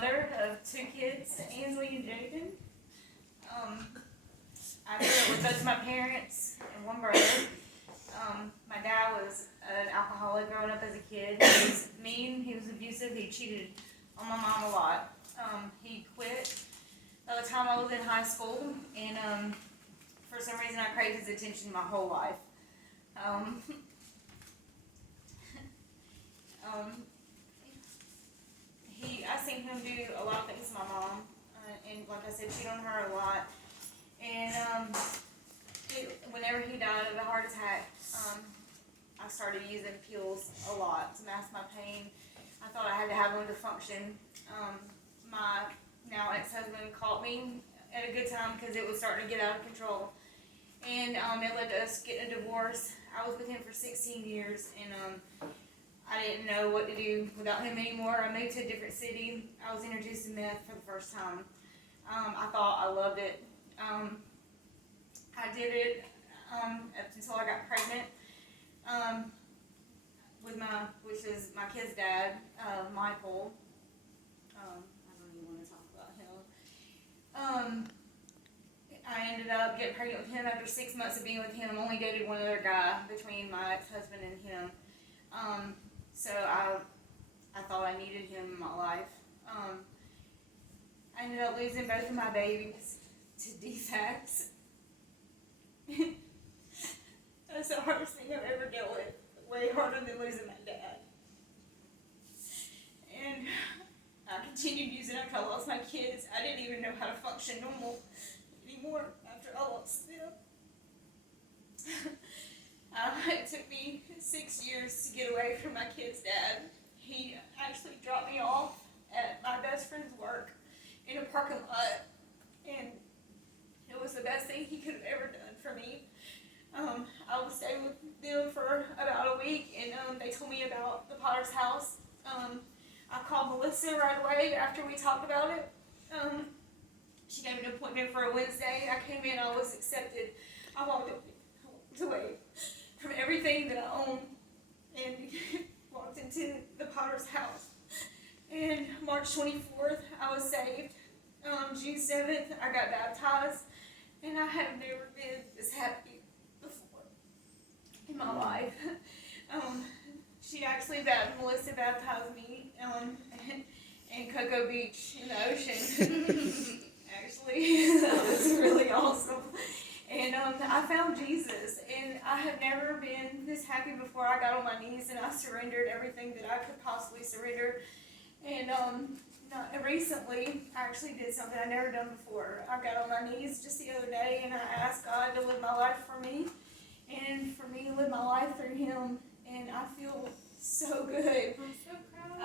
mother of 2 kids, Ainsley and Jaden. I grew up with both my parents and one brother. My dad was an alcoholic growing up as a kid. He was mean, he was abusive, he cheated on my mom a lot. He quit by the time I was in high school, and for some reason I craved his attention my whole life. I seen him do a lot of things to my mom, and like I said, cheat on her a lot. And whenever he died of a heart attack, I started using pills a lot to mask my pain. I thought I had to have one to function. My now ex-husband caught me at a good time because it was starting to get out of control, and it led to us getting a divorce. I was with him for 16 years, and I didn't know what to do without him anymore. I moved to a different city. I was introduced to meth for the first time. I thought I loved it. I did it up until I got pregnant with which is my kid's dad, Michael. I don't even want to talk about him. I ended up getting pregnant with him after 6 months of being with him. Only dated one other guy between my ex-husband and him. So I thought I needed him in my life. I ended up losing both of my babies to defects. That's the hardest thing I've ever dealt with. Way harder than losing my dad. And I continued using after I lost my kids. I didn't even know how to function normal anymore after I lost them. It took me 6 years to get away from my kid's dad. He actually dropped me off at my best friend's work in a parking lot, and it was the best thing he could have ever done for me. I was staying with them for about a week, and they told me about the Potter's House. I called Melissa right away after we talked about it. She gave me an appointment for a Wednesday. I came in, I was accepted. I walked away from everything that I own and walked into the Potter's House. And March 24th, I was saved. June 7th, I got baptized, and I have never been this happy before in my life. Melissa baptized me in Cocoa Beach in the ocean. Actually, that was really awesome. And I found Jesus, and I have never been this happy before. I got on my knees and I surrendered everything that I could possibly surrender. And recently, I actually did something I'd never done before. I got on my knees just the other day and I asked God to live my life for me, and for me to live my life through Him. And I feel so good. I'm so proud.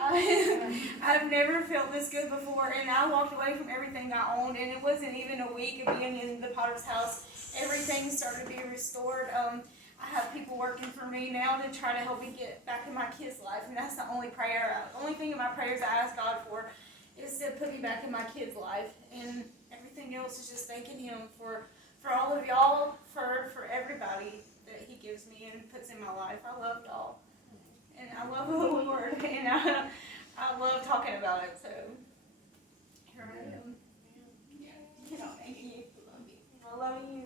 I've never felt this good before, and I walked away from everything I owned, and it wasn't even a week of being in the Potter's House. Everything started to be restored. I have people working for me now to try to help me get back in my kid's life, and that's the only prayer. The only thing in my prayers I ask God for is to put me back in my kid's life, and everything else is just thanking Him for all of y'all, for everybody that He gives me and puts in my life. I love y'all, and I love the Lord, and I love talking about it. So here I am. Yeah. Thank you. I love you.